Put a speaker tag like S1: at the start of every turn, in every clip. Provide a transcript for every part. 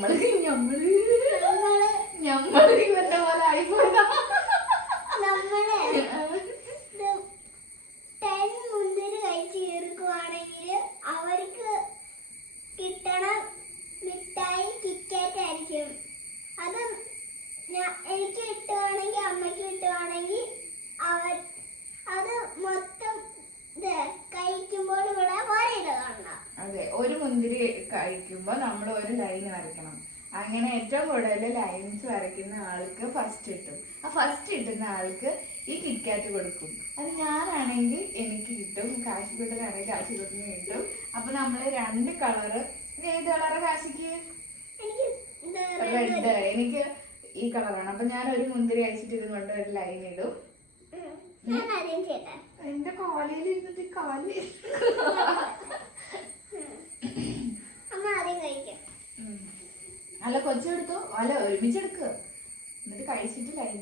S1: ഞമ്മള് ഞമ്മള്
S2: മുന്തിരി
S1: നമ്മൾ ഒരു ലൈൻ വരയ്ക്കണം. അങ്ങനെ ഏറ്റവും കൂടുതൽ ലൈൻസ് വരയ്ക്കുന്ന ആൾക്ക് ഫസ്റ്റ് കിട്ടും. ആ ഫസ്റ്റ് കിട്ടുന്ന ആൾക്ക് ഈ കിറ്റ്കാറ്റ് കൊടുക്കും. അത് ഞാനാണെങ്കിൽ എനിക്ക് കിട്ടും കാശി കൊട്ടനാണെങ്കിൽ കാശി കാശിക്കുട്ടന് കിട്ടും. അപ്പൊ നമ്മൾ രണ്ട് കളറ് ഏത് കളറ് കാശിക്ക്? റെഡ് എനിക്ക് ഈ കളറാണ് അപ്പൊ ഞാൻ ഒരു മുന്തിരി അയച്ചിട്ട് ഇത് കൊണ്ട് ഒരു ലൈൻ ഇടും. എന്റെ കാലിൽ ഇരുന്നിട്ട് കാൽ. അല്ല കൊഞ്ചെടുത്തോ അല്ല ഒരുമിച്ചെടുക്കുക എന്നിട്ട് കഴിച്ചിട്ട് ലൈൻ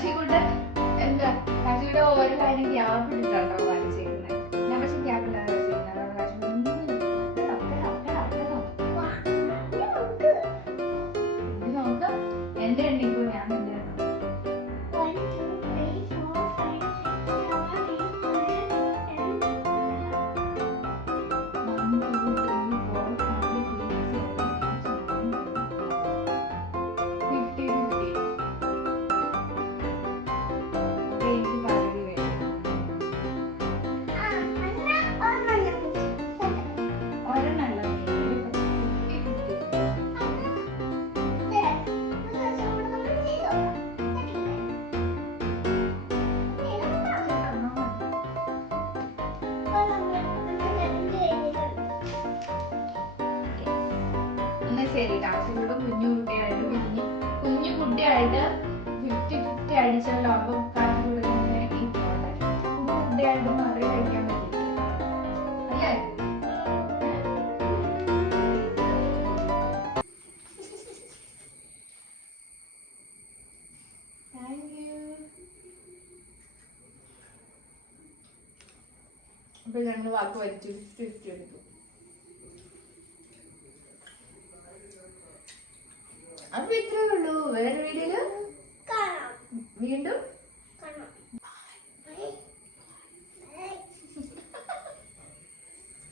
S1: अक्षय
S2: गुड्डर എന്നാ
S1: ശരി. കാശിലൂടെ കുഞ്ഞു കുട്ടിയായിട്ട് കുഞ്ഞു കുഞ്ഞു കുട്ടിയായിട്ട് ഫിഫ്റ്റി ഫിഫ്റ്റി അപ്പൊ കാശിലൂടെ ഇങ്ങനെ ഈ പോട്ടെ കുഞ്ഞു കുട്ടിയായിട്ട് മാറി കഴിക്കാൻ പറ്റൂ അല്ലേ? താങ്ക് യു അപ്പൊ ഞങ്ങൾ വാക്ക് വലിച്ചു ഫിഫ്റ്റി ഫിഫ്റ്റി എടുത്തു. വീണ്ടും